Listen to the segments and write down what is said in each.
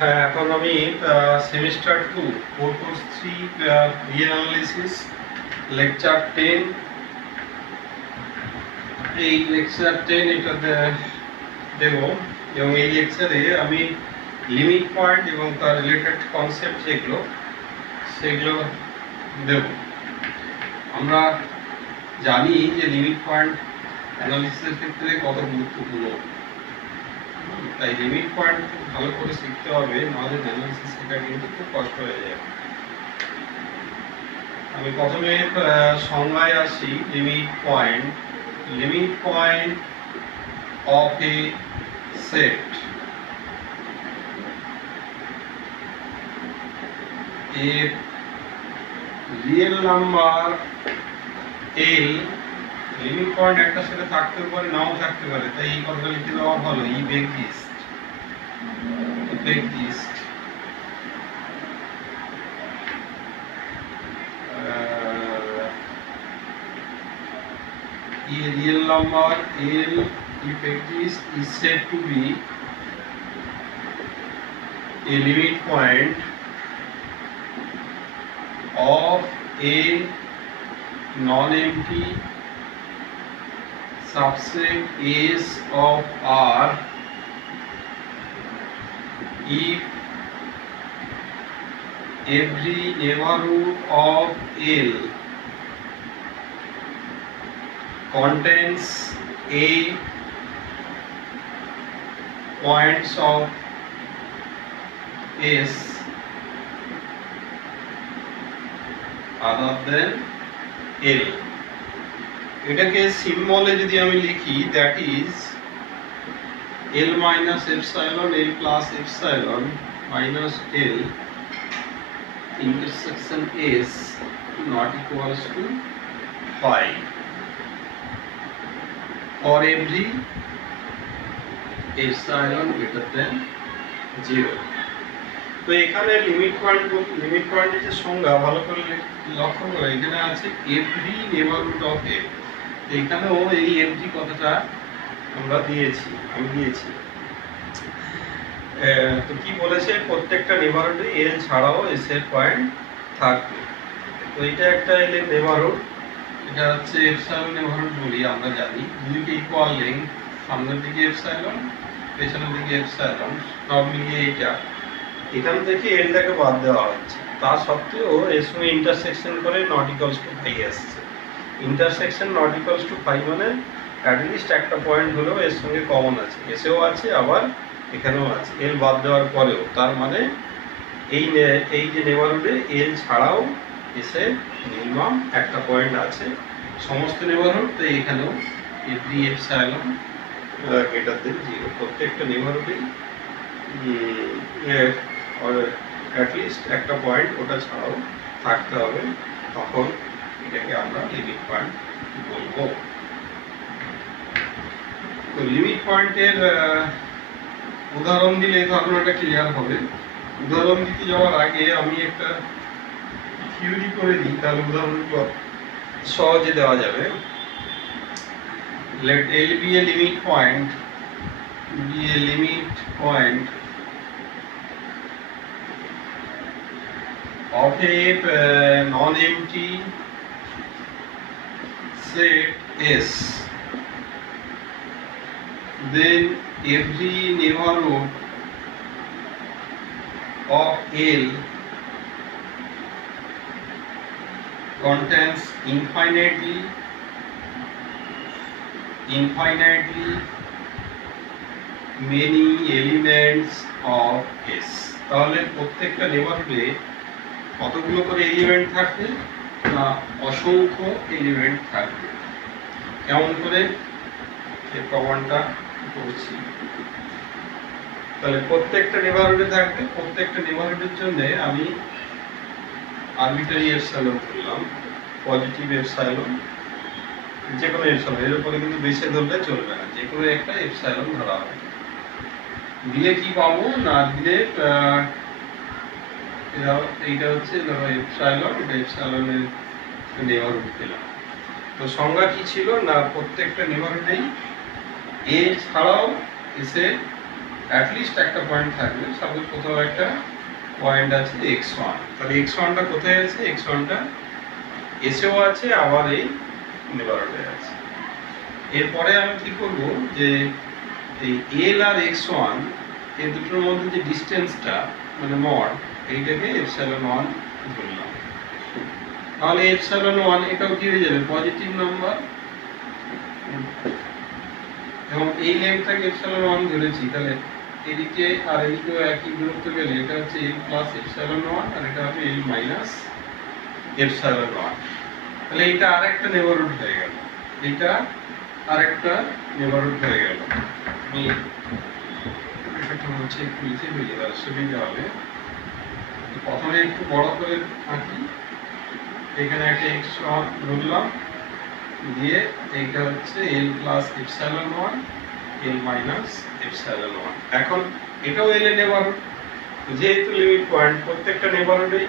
হ্যাঁ, এখন আমি সেমিস্টার 2 কোর্স 3 রিঅ্যানালিসিস লেকচার 10 এই লেকচার 10 এটা দেব এবং এই লেকচারে আমি লিমিট পয়েন্ট এবং তার রিলেটেড কনসেপ্ট সেগুলো দেব। আমরা জানি যে লিমিট পয়েন্ট অ্যানালিসিসের ক্ষেত্রে কত গুরুত্বপূর্ণ, তাই লিমিট পয়েন্ট খুব ভালো করে শিখতে হবে, নাহলে অ্যানালিসিস শেখা কিন্তু খুব কষ্ট হয়ে যাবে। আমি প্রথমে সংজ্ঞায় আসি। Limit point of A set A real number L. Limit point একটা সেটে থাকতে পারে, নাও থাকতে পারে, তাই এই কথাটা লিখে দেওয়া ভালো। ই exist a real number L, if exists, is said to be a limit point of a non-empty subset S of R if every neighborhood of L contains a points of S other than L. এটাকে সিম্বলে যদি আমি লিখি, that is L minus epsilon L plus epsilon minus L intersection S not equals to 5 for every epsilon greater than 0. তো এখানে limit পয়েন্টের যে সংজ্ঞা ভালো করে লক্ষ্য করে, এখানে আছে এভরি নেইবারহুড অফ এ। এখানেও এই এভরি কথাটা আমি দিয়েছি। তো কি বলেছে, প্রত্যেকটা নেইবারহুডে এল ছাড়াও এস এর পয়েন্ট থাকবে। তো এটা একটা এল এর নেইবারহুড, এটা হচ্ছে এপসাইলন নেইবারহুড বলি আমরা জানি। দুইটি ইকুয়াল লেংথ, সামনের দিকে এপসাইলন, পেছনের দিকে এপসাইলন, সব মিলিয়ে এইটা। এখান থেকে এলটাকে বাদ দেওয়া হচ্ছে, তা সত্ত্বেও এর সঙ্গে ইন্টারসেকশন করে নট ইকুয়ালস টু 5 আসছে। ইন্টারসেকশন নট ইকুয়ালস টু 5 মানে অ্যাটলিস্ট একটা পয়েন্ট হলেও এর সঙ্গে কমন আছে, এসেও আছে আবার এখানেও আছে, এল বাদ দেওয়ার পরেও। তার মানে এই যে নেইবারহুডে এল ছাড়াও এসে মিনিমাম একটা পয়েন্ট আছে সমস্ত নেইবারহুড। তো এখানেও এভরি এপসাইলন গ্রেটার দেন 0, প্রত্যেকটা নেইবারহুডেই অ্যাটলিস্ট একটা পয়েন্ট ওটা ছাড়াও থাকতে হবে, তখন এটাকে আমরা লিমিট পয়েন্ট বলবো। তো লিমিট পয়েন্টের উদাহরণ দিলে এই ধারণাটা ক্লিয়ার হবে। উদাহরণ দিতে যাওয়ার আগে আমি একটা থিওরি করে দিই, তাহলে উদাহরণগুলো সহজে দেওয়া যাবে। let L be a limit point of a non-empty set S, then every neighborhood of L contains infinitely many elements of S. তাহলে প্রত্যেকটা নেইবারহুডে কতগুলো করে এলিমেন্ট থাকবে না, অসংখ্য এলিমেন্ট থাকবে। কেমন করে এই প্রমাণটা করছি, তাহলে প্রত্যেকটা নেইবারহুডে থাকবে। প্রত্যেকটা নেইবারহুডের জন্য আমি আরবিটারি এপসাইলন করলাম, পজিটিভ এপসাইলন, যে কোনো এপসাইলন, এর উপরে কিন্তু বেশি ধরলে চলবে না, যে কোনো একটা এপসাইলন ধরা হবে। দিলে কি পাবো না, দিলে এইটা হচ্ছে ধরো এপসাইলন, এটা এপসাইলনের নেইবারহুড পেলাম। তো সংজ্ঞা কি ছিল না, প্রত্যেকটা নেইবারহুডেই এ ছাড়াও এসে অ্যাটলিস্ট একটা পয়েন্ট থাকবে। সাপোজ কোথাও একটা পয়েন্ট আছে x1, তাহলে x1 টা কোথায় আছে? x1 টা এসেও আছে, আবার এই নেবারহুডে আছে। এরপরে আমি কি করব, যে এই l আর x1 এই দুটোর মধ্যে যে ডিসটেন্সটা মানে মড, এইটাকে ε1 ধরলাম। তাহলে ε1 এটাও কি হয়ে যাবে? Positive number. এবং এই লেন্থটাকে ε1 ধরেছি, তাহলে এদিকে আর এদিকেও একই দূরত্ব গেলে এটা হচ্ছে l প্লাস ε1 আর এটা হবে l মাইনাস ε1। তাহলে এটা আরেকটা নেবারহুড হয়ে গেল, এটা আরেকটা নেবারহুড হয়ে গেল। আমি এটা হচ্ছে একটু লিখে ফেলি, তাহলে সুবিধা হবে। প্রথমে একটু বড় করে আঁকি, এখানে একটা x1 ধরলাম, দিয়ে এইটা হচ্ছে l প্লাস ε1 l মাইনাস ε1। এখন এটাও l এর নেবারহুড, যেহেতু লিমিট পয়েন্ট প্রত্যেকটা নেবারহুডেই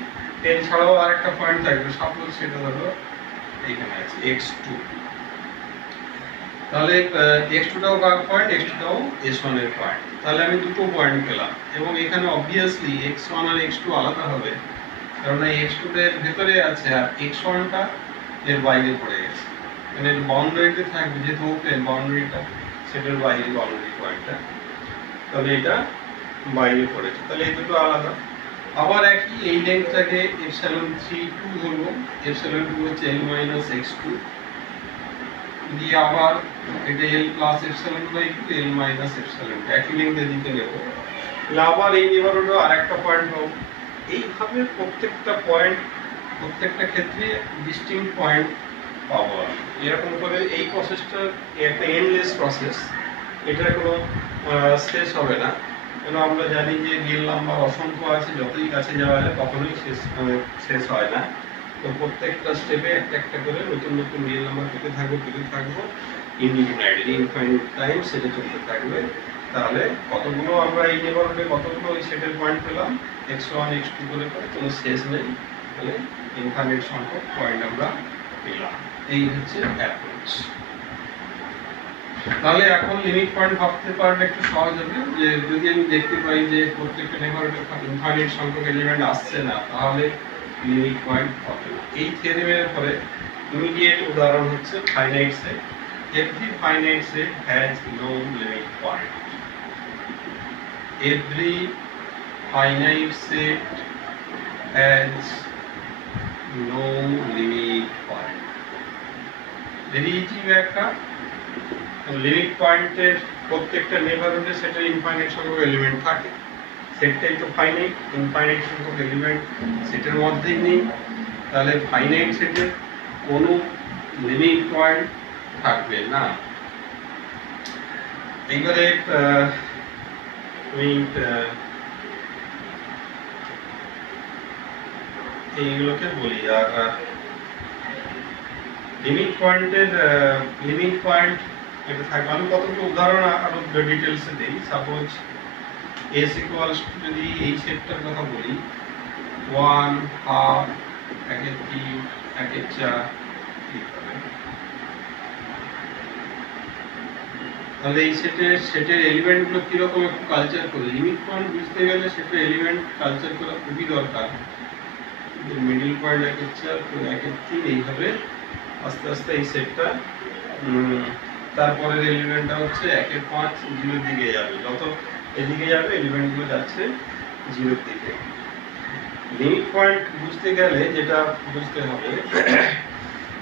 l ছাড়াও আরেকটা পয়েন্ট থাকবে, সাপোজ সেটা ধরো এখানে আছে x2। তাহলে x2 টাও কার পয়েন্ট? x2 টাও s1 এর পয়েন্ট। তাহলে আমি দুটো পয়েন্ট পেলাম, এবং এখানে অবভিয়াসলি x1 আর x2 আলাদা হবে, কারণ এই x2 এর ভেতরে আছে আর x1 টা এর বাইরে পড়ে গেছে। মানে এর বাউন্ডারিতে থাকবে, যেহেতু ওপেন বাউন্ডারিটা, সেটার বাইরে বাউন্ডারি পয়েন্টটা, তাহলে এটা বাইরে পড়েছে, তাহলে এই দুটো আলাদা। আবার একই এই লেন্থটাকে ε32 ধরবো, ε2 হচ্ছে l মাইনাস x2, দিয়ে আবার এটা l প্লাস ε2 l মাইনাস ε2, একই লেন্থ এদিকে নেব। তাহলে আবার এই নেবারহুডে আরেকটা পয়েন্ট হবে। এইভাবে প্রত্যেকটা পয়েন্ট, প্রত্যেকটা ক্ষেত্রে ডিস্টিংক্ট পয়েন্ট পাবো। এরকম করে এই প্রসেসটা একটা এন্ডলেস প্রসেস, এটার কোনো শেষ হবে না। কেন আমরা জানি যে রিয়েল নাম্বার অসংখ্য আছে, যতই কাছে যাওয়া যায় কখনোই শেষ হয় না। তো প্রত্যেকটা স্টেপে একটা একটা করে নতুন নতুন রিয়েল নাম্বার পেতে থাকবো ইনডিফিনাইটলি, ইনফাইনাইট টাইম সেটা চলতে থাকবে। তাহলে কতগুলো আমরা এই নেবারহুডে কতগুলো ওই সেটের পয়েন্ট পেলাম, x1 x2 করে কোনো শেষ নেই। তাহলে ইনফাইনাইট সংখ্যক পয়েন্ট আমরা পেলাম। এই হচ্ছে অ্যাপ্রোচ। তাহলে এখন লিমিট পয়েন্ট ভাবতে পারলে একটু সহজ হবে, যে যদি আমি দেখতে পাই যে প্রত্যেকটা নেবারহুডে ইনফাইনাইট সংখ্যক এলিমেন্ট আসছে না, তাহলে লিমিট পয়েন্ট হবে না। এই থিওরেমের পরে ইমিডিয়েট উদাহরণ হচ্ছে finite set. Every finite set has no limit point. Every finite set has no limit point. Very easy একটা। লিমিট পয়েন্টের প্রত্যেকটা নেবারহুডে সেটার ইনফাইনাইট সংখ্যক এলিমেন্ট থাকে। সেটটাই তো ফাইনাইট, ইনফাইনাইট সংখ্যক এলিমেন্ট সেটের মধ্যেই নেই। তাহলে ফাইনাইট সেটের কোনো লিমিট পয়েন্ট থাকবে না। এইবারে আমি এইগুলোকে বলি। আর লিমিট পয়েন্ট এটা থাকবে। আমি কতগুলো উদাহরণ আরো ডিটেলসে দিই। সাপোজ s ইকুয়ালস টু, যদি এই সেটটার কথা বলি, 1 হাফ 1 3 1 4, তাহলে এই সেটের এলিমেন্ট গুলো কিরকম একটু কালচার করে। লিমিট পয়েন্ট বুঝতে গেলে সেটের এলিমেন্ট কালচার করা খুবই দরকার। মিডল পয়েন্ট 1 4 1 3, এইভাবে আস্তে আস্তে এই সেটটা, তারপরের এলিমেন্টটা হচ্ছে 1 5 0 দিকে যাবে। যত এদিকে যাবে এলিমেন্টগুলো যাচ্ছে 0 দিকে। লিমিট পয়েন্ট বুঝতে গেলে যেটা বুঝতে হবে,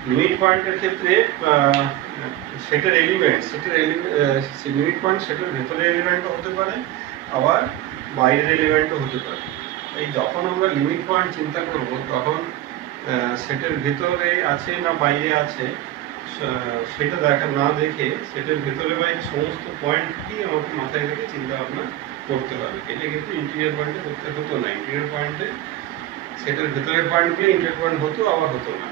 লিমিট পয়েন্টের ক্ষেত্রে সেটের এলিমেন্ট, লিমিট পয়েন্ট সেটের ভেতরের এলিমেন্টও হতে পারে, আবার বাইরের এলিমেন্টও হতে পারে। এই যখন আমরা লিমিট পয়েন্ট চিন্তা করব, তখন সেটের ভেতরে আছে না বাইরে আছে সেটা না দেখে সেটের ভেতরে বাইরে সমস্ত পয়েন্টই আমাকে মাথায় রেখে চিন্তা ভাবনা করতে হবে। এটা কিন্তু ইন্টিরিয়র পয়েন্টে করতে হতো না। ইন্টিরিয়র পয়েন্টে সেটের ভেতরের পয়েন্টগুলো ইন্টিরিয়র পয়েন্ট হতো, আবার হতো না।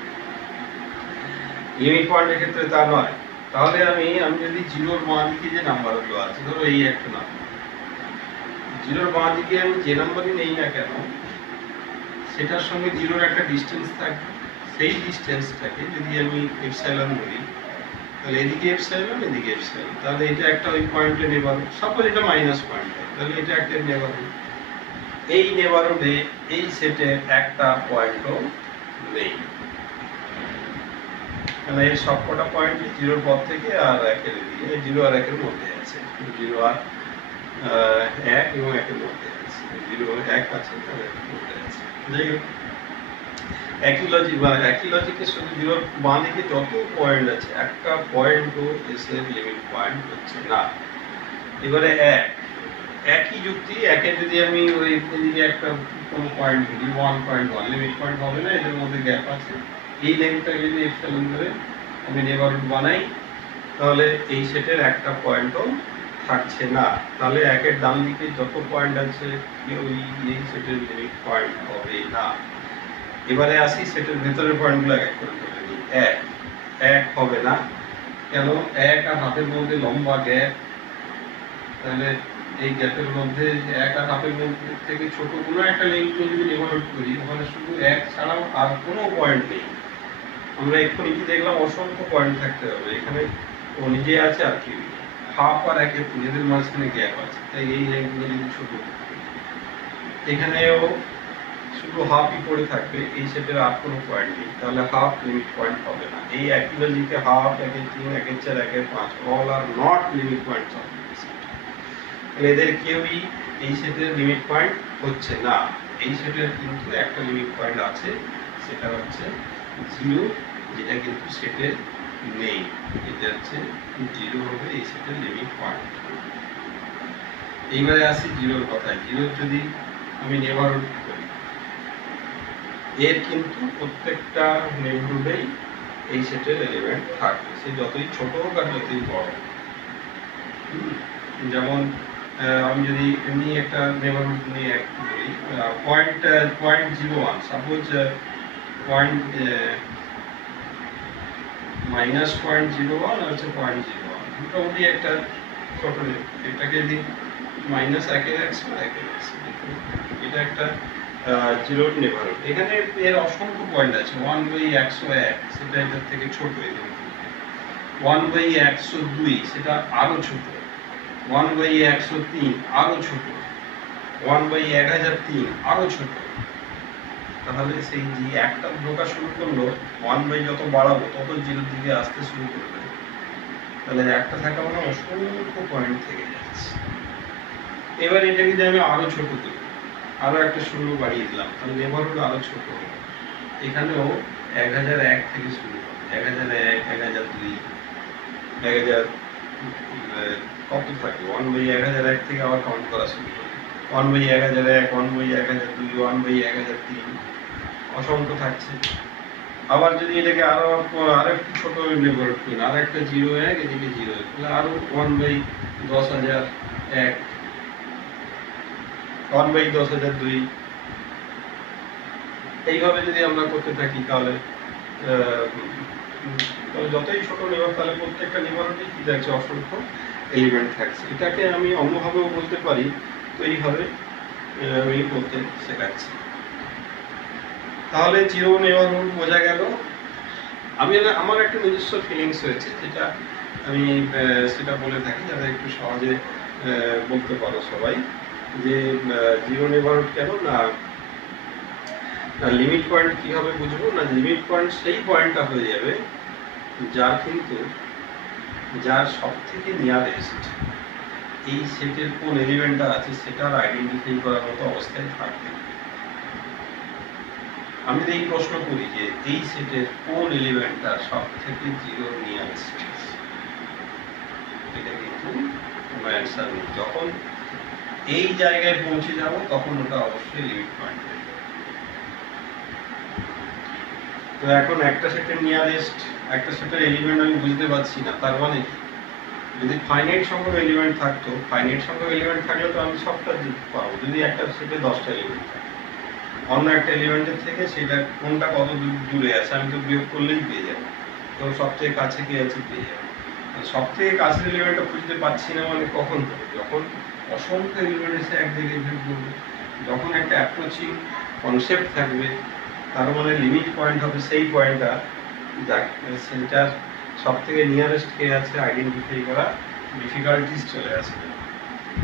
লিমিট পয়েন্টের ক্ষেত্রে তা নয়। তাহলে আমি যদি জিরোর বাঁ দিকে যে নাম্বারগুলো আছে, ধরো এই একটা নাম্বার, জিরোর বাঁ দিকে আমি যে নাম্বারই নেই না কেন, সেটার সঙ্গে জিরোর একটা ডিস্টেন্স থাকবে। সেই ডিস্টেন্সটাকে যদি আমি এপসাইলন বলি, তাহলে এদিকে এপসাইলন এদিকে এপসাইলন, তাহলে এটা একটা ওই পয়েন্টে নেবারহুড, সাপোজ এটা মাইনাস পয়েন্ট হয়, তাহলে এটা একটা নেবারহুড। এই নেবারহুডে এই সেটে একটা পয়েন্টও নেই, মানে এর সবকটা পয়েন্ট জিরোর পর থেকে আর একের দিয়ে, জিরো আর একের মধ্যে আছে, জিরো আর এক এবং একের মধ্যে আছে, জিরো এক আছে তাহলে মধ্যে আছে। যাই হোক, একই লজিক বা একই লজিকে শুধু জিরোর বাঁ দিকে যত পয়েন্ট আছে একটা পয়েন্টও এস এর লিমিট পয়েন্ট হচ্ছে না। এবারে একই যুক্তি, একে যদি আমি ওই এদিকে একটা কোনো পয়েন্ট ধরি 1.1, লিমিট পয়েন্ট হবে না, এদের মধ্যে গ্যাপ আছে। এই লেন্থটা যদি এপসাইলন ধরে আমি নেবারহুড বানাই, তাহলে এই সেটের একটা পয়েন্টও থাকছে না, তাহলে একের ডান দিকে যত পয়েন্ট আছে ওই এই সেটের লিমিট পয়েন্ট হবে না। এবারে আসি সেটের ভেতরের পয়েন্টগুলো এক করে ধরে নিই। এক হবে না, কেন? এক আর হাফের মধ্যে লম্বা গ্যাপ, তাহলে এই গ্যাপের মধ্যে এক আর হাফের মধ্যে থেকে ছোট কোনো একটা লিঙ্ক যদি নেবারহুড করি, ওখানে শুধু এক ছাড়াও আর কোনো পয়েন্ট নেই। আমরা এক্ষুনি কি দেখলাম, অসংখ্য পয়েন্ট থাকতে হবে, এখানে ও নিজে আছে আর কি হাফ আর একের নিজেদের মাঝখানে গ্যাপ আছে, তাই এই লাইনগুলো যদি ছোট, এখানেও শুধু হাফই পড়ে থাকবে, এই সেটের আর কোনো পয়েন্ট নেই, তাহলে হাফ লিমিট পয়েন্ট হবে না। এই একই লজিকে হাফ, একের 3, একের 4, একের 5 all are not limit points of this set. তাহলে এদের কেউই এই সেটের লিমিট পয়েন্ট হচ্ছে না। এই সেটের কিন্তু একটা লিমিট পয়েন্ট আছে, সেটা হচ্ছে 0, যেটা কিন্তু সেটের নেই। এটা হচ্ছে 0 হবে এই সেটের লিমিট পয়েন্ট। এইবারে আসি জিরোর কথায়। জিরোর যদি আমি নেবারহুড করি, এর কিন্তু প্রত্যেকটা নেবারহুডেই এই সেটের এলিমেন্ট থাকবে, সে যতই ছোট হোক আর যতই বড়। যেমন আমি যদি এমনি একটা নেবারহুড নিয়ে বলি, .01, সাপোজ -0.01 আর হচ্ছে 0.01, মোটামুটি একটা ছোট, এটাকে যদি মাইনাস একের একশো, এটা একটা জিরোর নেবারহুড। এখানে এর অসংখ্য পয়েন্ট আছে, 1/101 সেটা এটার থেকে ছোট, 1/102 সেটা আরো ছোট, 1/103 আরো ছোট, 1/1003 আরো ছোট। তাহলে সেই যে একটা ঢোকা শুরু করলো, 1 যত বাড়াবো তত জিরোর দিকে আসতে শুরু করবে, তাহলে একটা থাকা মানে অসংখ্য পয়েন্ট থেকে যাচ্ছে। এবার এটাকে যদি আমি আরো ছোট করি, আরো একটা শূন্য বাড়িয়ে দিলাম, তাহলে নেবারহুড আরো ছোট হবে। এখানেও 1001 থেকে শুরু হবে, 1001, 1002, 1000 কত থাকে, 1/1001 থেকে আবার কাউন্ট করা শুরু করি, 1/1001, 1/1002, 1/1003, অসংখ্য থাকছে। আবার যদি এটাকে আরো একটু ছোট নেবারহুড করি, আর একটা 01, এদিকে 01, তাহলে আরো 1/10,001, 1/10,002, এইভাবে যদি আমরা করতে থাকি, তাহলে যতই ছোট নেবার, তাহলে প্রত্যেকটা নেবারহুডে কি থাকছে, অসংখ্য এলিমেন্ট থাকছে। এটাকে আমি অন্যভাবেও বলতে পারি, তো এইভাবে আমি বলতে শেখাচ্ছি। তাহলে জিরো নেবারহুড বোঝা গেল। আমার একটা নিজস্ব ফিলিংস হয়েছে, যেটা আমি সেটা বলে থাকি যাতে একটু সহজে বলতে পারো সবাই, যে জিরো নেবারহুড কেন না, লিমিট পয়েন্ট কিভাবে বুঝবো না, লিমিট পয়েন্ট সেই পয়েন্টটা হয়ে যাবে যার সব থেকে নিয়ারেস্ট এই সেটের কোন এলিমেন্টটা আছে সেটার আইডেন্টিফাই করার মতো অবস্থায় থাকবে। আমি এই প্রশ্ন করি যে এই সেটের কোন এলিমেন্টটা সব থেকে জিরো নিয়ারেস্ট, এটা কিন্তু কোনো অ্যান্সার নেই। যখন এই জায়গায় পৌঁছে যাব তখন ওটা অবশ্যই লিমিট পয়েন্ট হয়ে যাবে। তো এখন একটা সেটের নিয়ারেস্ট, একটা সেটের এলিমেন্ট আমি বুঝতে পারছি না, তার মানে কি, যদি ফাইনাইট সংখ্যক এলিমেন্ট থাকতো, ফাইনাইট সংখ্যক এলিমেন্ট থাকলে তো আমি সবটা পাবো। যদি একটা সেটে 10টা এলিমেন্ট থাকে, অন্য একটা এলিমেন্টের থেকে সেটা কোনটা কত দূরে আছে আমি তো বিয়োগ করলেই পেয়ে যাবো, তো সবথেকে কাছে কে আছে পেয়ে যাবো। সব থেকে কাছের এলিমেন্টটা খুঁজতে পারছি না, মানে কখন হবে, যখন অসংখ্য এলিমেন্ট এসে এক জায়গায় ভিড় করবে, যখন একটা অ্যাপ্রোচিং কনসেপ্ট থাকবে, তার মানে লিমিট পয়েন্ট হবে সেই পয়েন্টটা সেন্টার সব থেকে নিয়ারেস্ট কে আছে আইডেন্টিফাই করা ডিফিকাল্টিস চলে আসবে,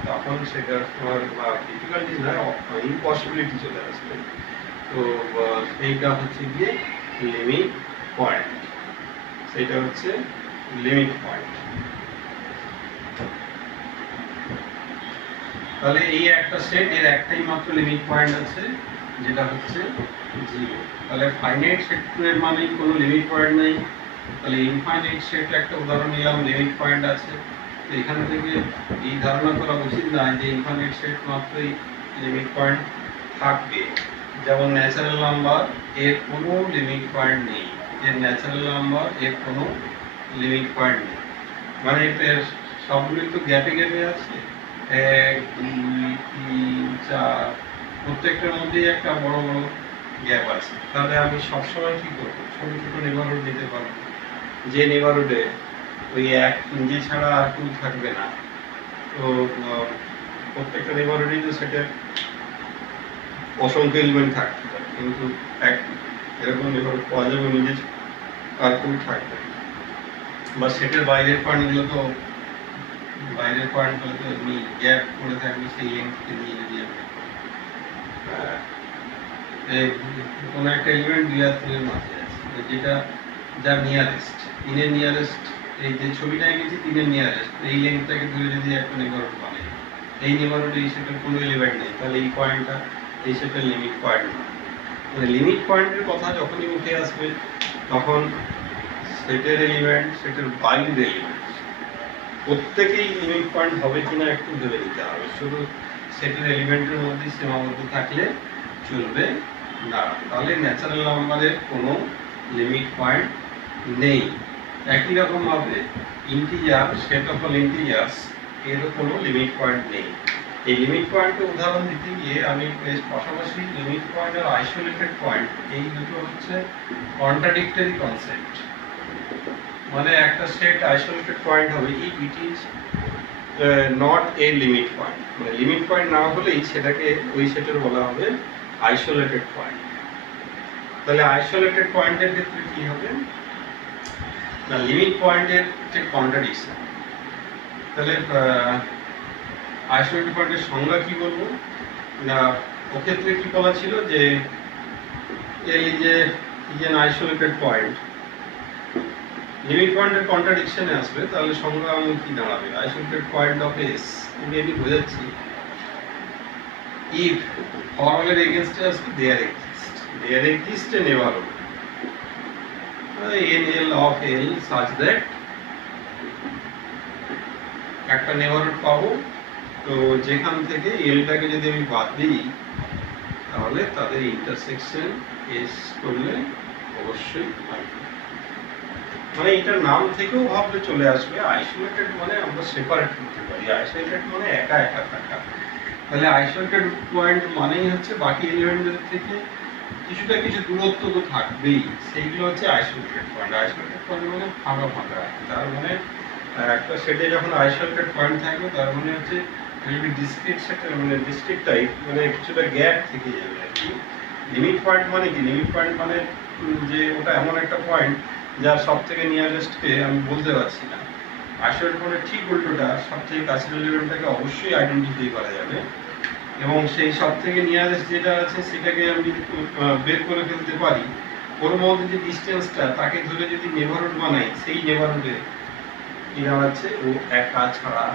তখন সেটা তোমার ডিফিকাল্টিস না, ইম্পসিবিলিটি চলে আসবে। তো সেইটা হচ্ছে গিয়ে লিমিট পয়েন্ট, সেটা হচ্ছে লিমিট পয়েন্ট। তাহলে এই একটা সেট, এর একটাই মাত্র লিমিট পয়েন্ট আছে যেটা হচ্ছে 0। তাহলে ফাইনাইট সেটের মানেই কোনো লিমিট পয়েন্ট নেই। তাহলে ইনফাইনাইট সেট একটা উদাহরণ নিলাম, লিমিট পয়েন্ট আছে। তো এখান থেকে এই ধারণা করা উচিত না যে ইনফাইনাইট সেট মাত্রই লিমিট পয়েন্ট থাকবে। যেমন ন্যাচারাল নাম্বার, এর কোনো লিমিট পয়েন্ট নেই, এর ন্যাচারাল নাম্বার এর কোনো লিমিট পয়েন্ট নেই, মানে এর সবগুলি তো গ্যাপে গ্যাপে আছে, 1 2 3 4, প্রত্যেকটার মধ্যেই একটা বড় বড় গ্যাপ আছে। তাহলে আমি সবসময় কি করবো, ছোট ছোট নেবারহুড নিতে পারবো, যে নেবারহুডে ওই এক ইঞ্চি ছাড়া আর কেউ থাকবে না। তো প্রত্যেকটা নেবারহুডেই তো সেটার অসংখ্য এলিমেন্ট থাকতে পারে, কিন্তু এক এরকম নেবারহুড পাওয়া যাবে নিজে আর কেউ থাকবে না। বা সেটের বাইরের পয়েন্টগুলো তো, বাইরের পয়েন্টগুলো তো এমনি গ্যাপ করে থাকবে, সেই লেন্থকে নিয়ে যদি আমি কোনো একটা এলিমেন্ট 2 আর 3 এর মাঝে আছে, যেটা যার নিয়ারেস্ট, 3 এর নিয়ারেস্ট, এই যে ছবিটা এঁকেছি 3 এর নিয়ারেস্ট, এই লেন্থটাকে ধরে যদি একটা নেবারহুড বানে, এই নেবারহুডে এই সেটের কোনো এলিমেন্ট নেই, তাহলে এই পয়েন্টটা এই সেটের লিমিট পয়েন্ট না। মানে লিমিট পয়েন্টের কথা যখনই উঠে আসবে তখন সেটের এলিমেন্ট, সেটের বাইরের এলিমেন্ট প্রত্যেকেই লিমিট পয়েন্ট হবে কিনা একটু ভেবে নিতে হবে। শুধু সেটের এলিমেন্টের মধ্যে সীমাবদ্ধ থাকলে চলবে না, তাহলে ন্যাচারাল নাম্বারের কোনো লিমিট পয়েন্ট নেই। একই রকম ভাবে integer, set of all integers, এরও কোনো লিমিট পয়েন্ট নেই। এই লিমিট পয়েন্টের উদাহরণ দিতে গিয়ে আমি পাশাপাশি লিমিট পয়েন্ট আর আইসোলেটেড পয়েন্ট, এই দুটো হচ্ছে কন্ট্রাডিক্টরি কনসেপ্ট। মানে একটা সেট আইসোলেটেড পয়েন্ট হবে if it is not a limit point, মানে লিমিট পয়েন্ট না হলেই সেটাকে ওই সেটের বলা হবে আইসোলেটেড পয়েন্ট। তাহলে আইসোলেটেড পয়েন্টের ক্ষেত্রে কি হবে না, লিমিট পয়েন্টের যে কন্ট্রাডিকশন। তাহলে আইসোলেটেড পয়েন্টের সংজ্ঞা কি বলবো না, ও ক্ষেত্রে কি বলা ছিল যে এই যে আইসোলেটেড পয়েন্ট লিমিট পয়েন্টের কন্ট্রাডিকশনে আসবে, তাহলে সংজ্ঞা আমি কি দাঁড়াবে, আইসোলেটেড পয়েন্ট অফ এস, আমি এটি বোঝাচ্ছি if for all against us there exists a neighborhood NL of L such that একটা নেইবারহুড পাবো, তো যেখান থেকে এলটাকে যদি আমি বাদ দিই তাহলে তাদের ইন্টারসেকশন এস করলে অবশ্যই আসবে। মানে এটার নাম থেকেও ভাবলে চলে আসবে, আইসোলেটেড মানে আমরা সেপারেট করতে পারি, আইসোলেটেড মানে একা একা থাকা। তাহলে আইসোলেটেড পয়েন্ট মানেই হচ্ছে বাকি এলিমেন্টদের থেকে কিছুটা কিছু দূরত্ব তো থাকবেই, সেইগুলো হচ্ছে আইসোলেটেড পয়েন্ট। আইসোলেটেড পয়েন্ট মানে ফাঁকা ফাঁকা, তার মানে একটা সেটে যখন আইসোলেটেড পয়েন্ট থাকবে তার মানে হচ্ছে ডিসক্রিট সেটের, মানে ডিসক্রিট টাইপ, মানে কিছুটা গ্যাপ থেকে যাবে আর কি। লিমিট পয়েন্ট মানে কি, লিমিট পয়েন্ট মানে যে ওটা এমন একটা পয়েন্ট যার সব থেকে নিয়ারেস্টকে আমি বলতে পারছি না। আইসোলেটেড পয়েন্টের ঠিক উল্টোটা, সব থেকে কাছের এলিমেন্টটাকে অবশ্যই আইডেন্টিফাই করা যাবে, এবং সেই সব থেকে নিয়ারেস্ট যেটা আছে সেটাকে আমি বের করে ফেলতে পারি। ওর মধ্যে যে ডিস্টেন্সটা তাকে ধরে যদি নেইবারহুড বানাই, সেই নেইবারহুডে কি দাঁড়াচ্ছে, ও একা ছাড়া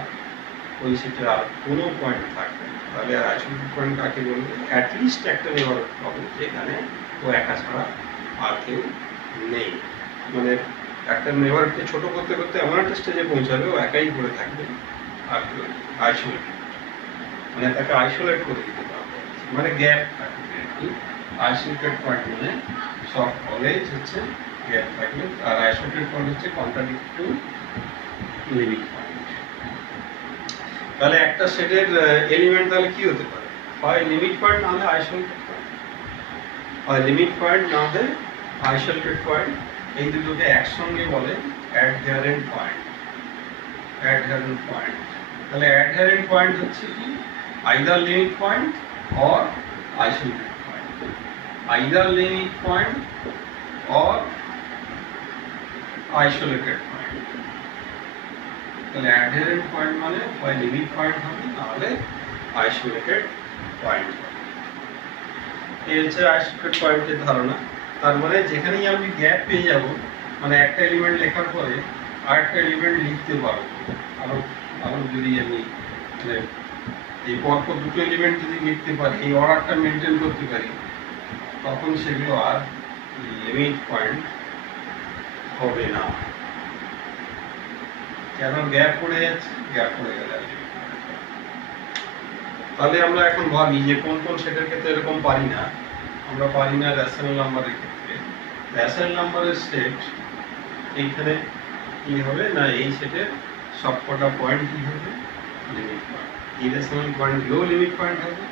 ওই সেটের আর কোনো পয়েন্ট থাকবে না। তাহলে আইসোলেটেড পয়েন্ট কাকে বলবে, অ্যাটলিস্ট একটা নেইবারহুড পাবো যেখানে ও একা ছাড়া আর কেউ নেই। মানে একটা নেইবারহুডকে ছোট করতে করতে এমন একটা স্টেজে পৌঁছাবে ও একাই পড়ে থাকবে আর কেউ আইসোলেটেড, মানে তাকে আইসোলেট করে দিতে পারবে, মানে গ্যাপ থাকবে আর কি। আইসোলেটেড পয়েন্ট মানে সব কলেজ হচ্ছে গ্যাপ থাকবে, আর আইসোলেটেড পয়েন্ট হচ্ছে কন্ট্রাডিক্টরি লিমিট পয়েন্ট। তাহলে একটা সেটের এলিমেন্ট তাহলে কি হতে পারে, হয় লিমিট পয়েন্ট না হলে আইসোলেটেড পয়েন্ট, হয় লিমিট পয়েন্ট না হলে আইসোলেটেড পয়েন্ট। এই দুটোকে একসঙ্গে বলে অ্যাডহেরেন্ট পয়েন্ট। অ্যাডহেরেন্ট পয়েন্ট, তাহলে অ্যাডহেরেন্ট পয়েন্ট হচ্ছে কি, either limit point or isolated point, either limit point or isolated point। তাহলে অ্যাডহেরেন্ট পয়েন্ট মানে হয় লিমিট পয়েন্ট হবে, নাহলে আইসোলেটেড পয়েন্ট হবে। এই হচ্ছে আইসোলেটেড পয়েন্টের ধারণা। তার মানে যেখানেই আমি গ্যাপ পেয়ে যাব, মানে একটা এলিমেন্ট লেখার পরে আরেকটা এলিমেন্ট লিখতে পারবো, আরো আরো যদি আমি মানে এই পরপর দুটো এলিমেন্ট যদি লিখতে পারি, এই অর্ডারটা মেনটেন করতে পারি, তখন সেগুলো আর লিমিট পয়েন্ট হবে না। কেন গ্যাপ পড়ে যাচ্ছে? গ্যাপ পড়ে গেলে তাহলে আমরা এখন ভাবি যে কোন কোন সেটের ক্ষেত্রে এরকম পারি না। আমরা পারি না রেশনাল নাম্বারের ক্ষেত্রে। রেশনাল নাম্বারের সেট এইখানে কি হবে না, এই সেটের সবকটা পয়েন্ট কি হবে? Limit point. ইরেশনাল পয়েন্টগুলো লিমিট পয়েন্ট হবে,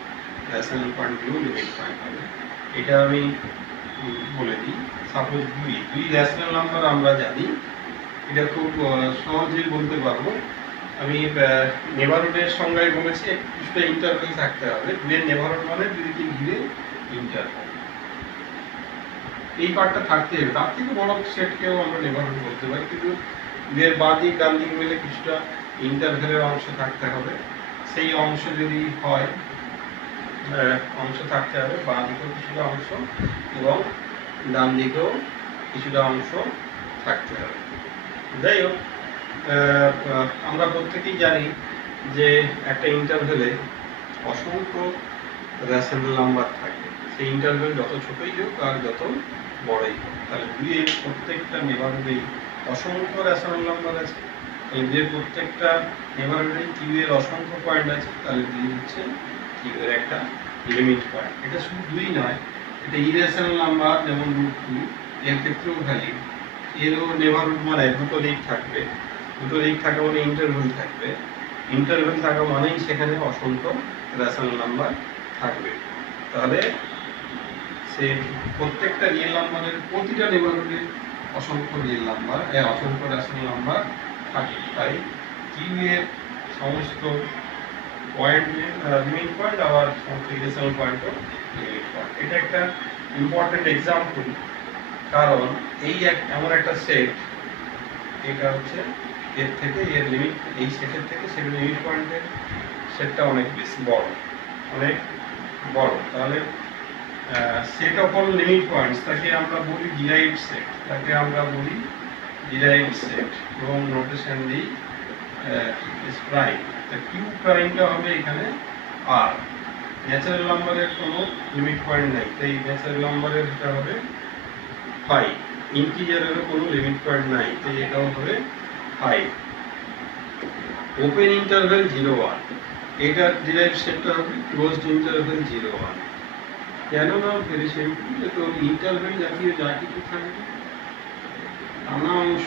রেশনাল পয়েন্টগুলো লিমিট পয়েন্ট হবে। এটা আমি বলে দিই। সাপোজ দুই রেশনাল নাম্বার আমরা জানি, এটা খুব সহজেই বলতে পারবো। আমি নেভারহুডের সংজ্ঞায় বলেছি কিছুটা ইন্টারভেল থাকতে হবে। দুয়ের নেভারহুড মানে দুইকে ঘিরে ইন্টারভেল, এই পার্টটা থাকতে হবে। তার থেকে বড় সেটকেও আমরা নেভারহুড বলতে পারি, কিন্তু দুয়ের বাঁ দিক ডান দিক মিলে কিছুটা ইন্টারভেলের অংশ থাকতে হবে। সেই অংশ যদি হয়, অংশ থাকতে হবে, বাঁ দিকেও কিছুটা অংশ এবং ডান দিকেও কিছুটা অংশ থাকতে হবে। যাই হোক, আমরা প্রত্যেকেই জানি যে একটা ইন্টারভেলে অসংখ্য রেশনাল নাম্বার থাকে। সেই ইন্টারভেল যত ছোটই হোক আর যত বড়ই হোক, তাহলে দুইয়ের প্রত্যেকটা নেভারহুডেই অসংখ্য রেশনাল নাম্বার আছে। তাহলে দুইয়ের প্রত্যেকটা নেভারহুডে কিউ এর অসংখ্য পয়েন্ট আছে, তাহলে দুই হচ্ছে কিউ এর একটা লিমিট পয়েন্ট। এটা শুধু দুই নয়, এটা ইরেশনাল নাম্বার যেমন √2, এর ক্ষেত্রেও ভ্যালিড। এরও নেভারহুড মানে দুটো দিক থাকবে, দুটো দিক থাকা মানে ইন্টারভেল থাকবে, ইন্টারভেল থাকা মানেই সেখানে অসংখ্য রেশনাল নাম্বার থাকবে। তাহলে সে প্রত্যেকটা রিয়েল নাম্বারের প্রতিটা নেভারহুডে অসংখ্য রিয়েল নাম্বার, অসংখ্য রেশনাল নাম্বার থাকে। তাই কিউ এর সমস্ত পয়েন্ট লিমিট পয়েন্ট, আবার সমস্ত ইরেশনাল পয়েন্টও লিমিট পয়েন্ট। এটা একটা ইম্পর্টেন্ট এক্সাম্পল, কারণ এই এমন একটা সেট, এটা হচ্ছে এর থেকে এর লিমিট, এই সেটের থেকে সেটের লিমিট পয়েন্টের সেটটা অনেক বেশি বড়, অনেক বড়। তাহলে set of all limit points তাকে আমরা বলি ডিরাইভড সেট, তাকে আমরা বলি ডিরাইভড সেট এবং নোটেশন দিই এস প্রাইম। কিউ প্রাইমটা হবে এখানে আর। ন্যাচারাল নাম্বারের কোনো লিমিট পয়েন্ট নেই, তাই ন্যাচারাল নাম্বারের এটা হবে 5। ইন্টিজারেরও কোনো লিমিট পয়েন্ট নাই, তাই এটাও হবে 5। ওপেন ইন্টারভেল 0-1, এটা ডিরাইভড সেটটা হবে ক্লোজড ইন্টারভেল 0-1। কেন না? ভেরি সিম্পল, তো ইন্টারভেল জাতীয় যা কিছু থাকবে টানা অংশ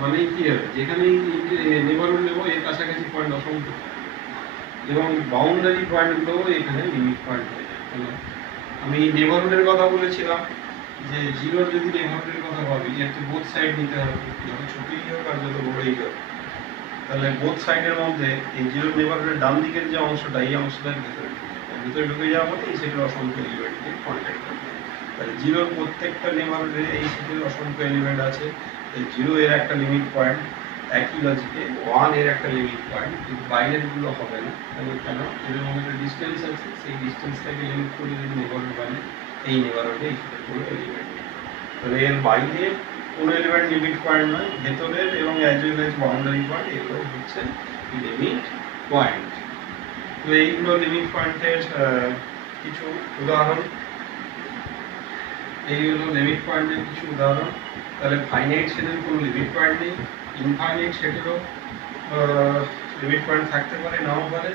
মানেই কি হবে, যেখানেই নেভারহুড নেবো এর কাছাকাছি পয়েন্ট অসংখ্য, এবং বাউন্ডারি পয়েন্টগুলোও এখানে লিমিট পয়েন্ট হয়ে যায়। আমি নেভারহুডের কথা বলেছিলাম যে জিরোর যদি নেভারহুডের কথা ভাবি, একটু বোথ সাইড নিতে হবে, যত ছোটই হোক আর যত বড়ই হোক। তাহলে বোথ সাইডের মধ্যে এই জিরোর নেভারহুডের ডান দিকের যে অংশটা, এই অংশটার ভিতরে ঢুকে যাওয়া মানে এই সেটের অসংখ্য এলিমেন্টকে কন্ট্যাক্ট করবে। তাহলে জিরোর প্রত্যেকটা নেভারহুডে এই সেটের অসংখ্য এলিমেন্ট আছে, জিরো এর একটা লিমিট পয়েন্ট, একই লজিকে 1 এর একটা লিমিট পয়েন্ট, কিন্তু বাইরের গুলো হবে না। কেন? এদের মধ্যে ডিস্টেন্স আছে, সেই ডিস্টেন্সটাকে লিমিট করে যদি নেভারহুড বানে, এই নেভারহুডে এই সেটের কোনো এলিমেন্ট নেই। তাহলে এর বাইরে কোনো এলিমেন্ট লিমিট পয়েন্ট নয়, ভেতরের এবং as well as boundary point এগুলো হচ্ছে লিমিট পয়েন্ট। তো এইগুলো লিমিট পয়েন্টের কিছু উদাহরণ, এইগুলো লিমিট পয়েন্টের কিছু উদাহরণ। তাহলে ফাইনাইট সেটের কোনো লিমিট পয়েন্ট নেই, ইনফাইনাইট সেটেরও লিমিট পয়েন্ট থাকতে পারে, নাও পারে।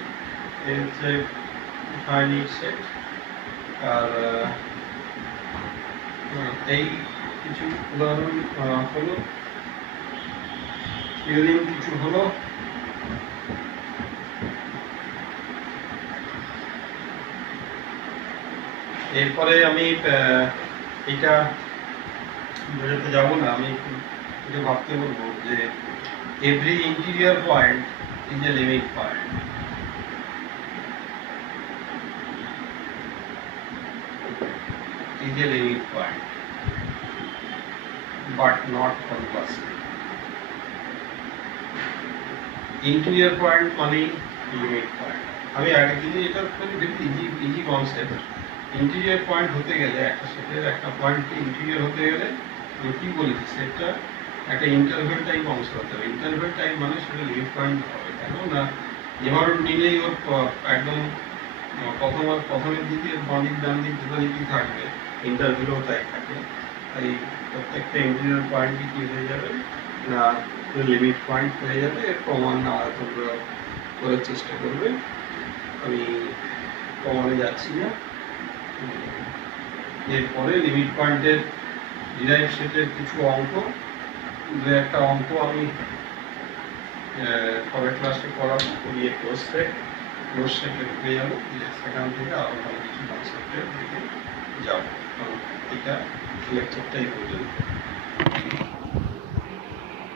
এই হচ্ছে ফাইনাইট সেট। আর এই কিছু উদাহরণ হলো, স্কেলিং কিছু হলো। এরপরে আমি এটা বোঝাতে যাব না, আমি এটা ভাবতে বলবো যে every interior point is a limit point. is a limit point but not conversely. Interior point মানেই লিমিট পয়েন্ট। আমি আগে দিনে এটা খুবই ইজি কনসেপ্ট। ইন্টেরিয়র পয়েন্ট হতে গেলে একটা সেটের একটা পয়েন্টকে ইন্টেরিয়র হতে গেলে আমি কী বলেছি, সেটটা একটা ইন্টারভেল টাইপ অংশ হতে হবে। ইন্টারভেল টাইপ মানে সেটা লিমিট পয়েন্ট হবে, কেন না নেভারহুড নিলেই ওর একদম প্রথমের দিকে বাঁদিক ডান দিক দুটো দিকই থাকবে, ইন্টারভেলও তাই থাকে। তাই প্রত্যেকটা ইন্টেরিয়র পয়েন্টই কী হয়ে যাবে না লিমিট পয়েন্ট হয়ে যাবে। এর প্রমাণ তোমরা করার চেষ্টা করবে, আমি প্রমাণে যাচ্ছি না। এরপরে লিমিট পয়েন্টের ডিরাইভ সেটের কিছু অঙ্ক, দু একটা অঙ্ক আমি পরের ক্লাসে করাবো, করিয়ে ক্লোজ সেটে ঢুকে যাবো, সেখান থেকে আরও ভালো কিছু কনসেপ্টের দিকে যাবো। এটা লেকচারটাই পর্যন্ত।